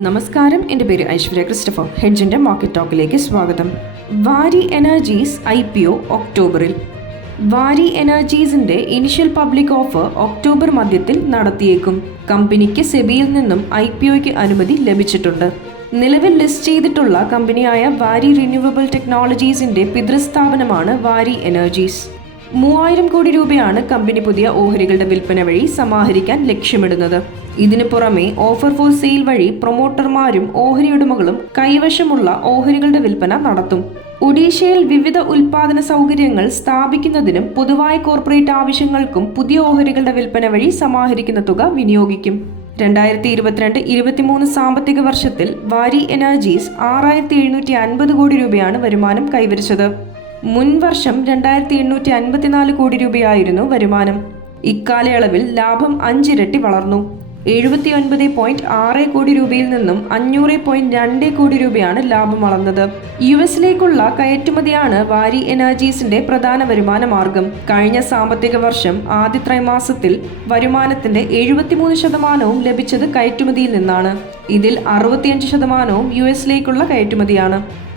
നമസ്കാരം. എന്റെ പേര് ഐശ്വര്യ ക്രിസ്റ്റഫർ. ഹെഡ്ജിന്റെ മാർക്കറ്റ് ടോക്കിലേക്ക് സ്വാഗതം. Waaree Energies I P O ഒക്ടോബറിൽ. വാരി എനർജീസിന്റെ ഇനിഷ്യൽ പബ്ലിക് ഓഫർ ഒക്ടോബർ മധ്യത്തിൽ നടത്തിയേക്കും. കമ്പനിക്ക് സെബിയിൽ നിന്നും ഐ പി ഒയ്ക്ക് അനുമതി ലഭിച്ചിട്ടുണ്ട്. നിലവിൽ ലിസ്റ്റ് ചെയ്തിട്ടുള്ള കമ്പനിയായ വാരി റിന്യൂവബിൾ ടെക്നോളജീസിന്റെ പിതൃസ്ഥാപനമാണ് വാരി എനർജീസ്. മൂവായിരം കോടി രൂപയാണ് കമ്പനി പുതിയ ഓഹരികളുടെ വിൽപ്പന വഴി സമാഹരിക്കാൻ ലക്ഷ്യമിടുന്നത്. ഇതിനു പുറമെ ഓഫർ ഫോർ സെയിൽ വഴി പ്രൊമോട്ടർമാരും ഓഹരി ഉടമകളും കൈവശമുള്ള ഓഹരികളുടെ വിൽപ്പന നടത്തും. ഒഡീഷയിൽ വിവിധ ഉൽപാദന സൗകര്യങ്ങൾ സ്ഥാപിക്കുന്നതിനും പൊതുവായ കോർപ്പറേറ്റ് ആവശ്യങ്ങൾക്കും പുതിയ ഓഹരികളുടെ വിൽപ്പന വഴി സമാഹരിക്കുന്ന തുക വിനിയോഗിക്കും. രണ്ടായിരത്തി ഇരുപത്തിരണ്ട് ഇരുപത്തിമൂന്ന് സാമ്പത്തിക വർഷത്തിൽ വാരി എനർജീസ് ആറായിരത്തി എഴുന്നൂറ്റി അൻപത് കോടി രൂപയാണ് വരുമാനം കൈവരിച്ചത്. മുൻ വർഷം രണ്ടായിരത്തി എണ്ണൂറ്റി അൻപത്തിനാല് കോടി രൂപയായിരുന്നു വരുമാനം. ഇക്കാലയളവിൽ ലാഭം അഞ്ചിരട്ടി വളർന്നു. എഴുപത്തി ഒൻപത് പോയിന്റ് ആറ് കോടി രൂപയിൽ നിന്നും അഞ്ഞൂറ് പോയിന്റ് രണ്ട് കോടി രൂപയാണ് ലാഭം വളർന്നത് യു എസിലേക്കുള്ള കയറ്റുമതിയാണ് വാരി എനർജീസിന്റെ പ്രധാന വരുമാന മാർഗം. കഴിഞ്ഞ സാമ്പത്തിക വർഷം ആദ്യ ത്രൈമാസത്തിൽ വരുമാനത്തിന്റെ എഴുപത്തിമൂന്ന് ശതമാനവും ലഭിച്ചത് കയറ്റുമതിയിൽ നിന്നാണ്. ഇതിൽ അറുപത്തിയഞ്ച് ശതമാനവും യു എസിലേക്കുള്ള കയറ്റുമതിയാണ്.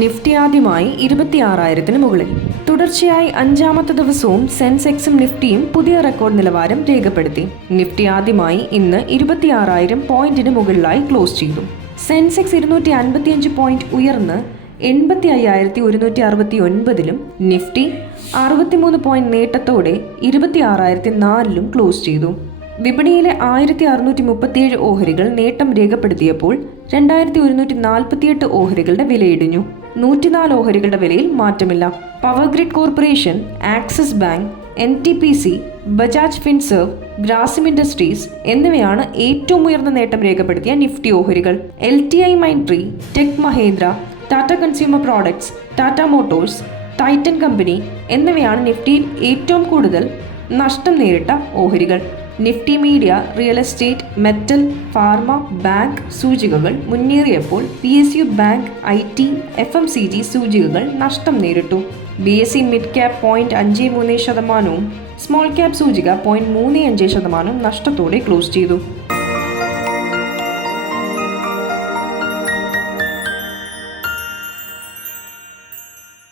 നിഫ്റ്റി ആദ്യമായി ഇരുപത്തിയാറായിരത്തിന് മുകളിൽ. തുടർച്ചയായി അഞ്ചാമത്തെ ദിവസവും സെൻസെക്സും നിഫ്റ്റിയും പുതിയ റെക്കോർഡ് നിലവാരം രേഖപ്പെടുത്തി. നിഫ്റ്റി ആദ്യമായി ഇന്ന് ഇരുപത്തിയാറായിരം പോയിന്റിന് മുകളിലായി ക്ലോസ് ചെയ്തു. സെൻസെക്സ് ഇരുന്നൂറ്റി അൻപത്തിയഞ്ച് പോയിന്റ് ഉയർന്ന് എൺപത്തി അയ്യായിരത്തി ഒരുന്നൂറ്റി അറുപത്തി ഒൻപതിലും നിഫ്റ്റി അറുപത്തിമൂന്ന് പോയിന്റ് നേട്ടത്തോടെ ഇരുപത്തി ആറായിരത്തി നാലിലും ക്ലോസ് ചെയ്തു. വിപണിയിലെ ആയിരത്തി അറുന്നൂറ്റി മുപ്പത്തിയേഴ് ഓഹരികൾ നേട്ടം രേഖപ്പെടുത്തിയപ്പോൾ രണ്ടായിരത്തി ഒരുന്നൂറ്റി നാൽപ്പത്തിയെട്ട് ഓഹരികളുടെ വിലയിടിഞ്ഞു. നൂറ്റിനാല് ഓഹരികളുടെ വിലയിൽ മാറ്റമില്ല. Power grid corporation axis bank N T P C Bajaj Finserv Grasim industries എന്നിവയാണ് ഏറ്റവും ഉയർന്ന നേട്ടം രേഖപ്പെടുത്തിയ നിഫ്റ്റി ഓഹരികൾ. L T I Mindtree tech Mahindra Tata consumer products Tata Motors Titan company എന്നിവയാണ് നിഫ്റ്റിയിൽ ഏറ്റവും കൂടുതൽ നഷ്ടം നേരിട്ട ഓഹരികൾ. Nifty media real estate metal pharma bank സൂചികകൾ മുന്നേറിയപ്പോൾ P S U bank I T F M C G സൂചികകൾ നഷ്ടം നേരിട്ടു. B S C mid cap point അഞ്ച് മൂന്ന് ശതമാനവും സ്മോൾ ക്യാപ് സൂചിക പോയിന്റ് മൂന്ന് അഞ്ച് ശതമാനവും നഷ്ടത്തോടെ ക്ലോസ് ചെയ്തു.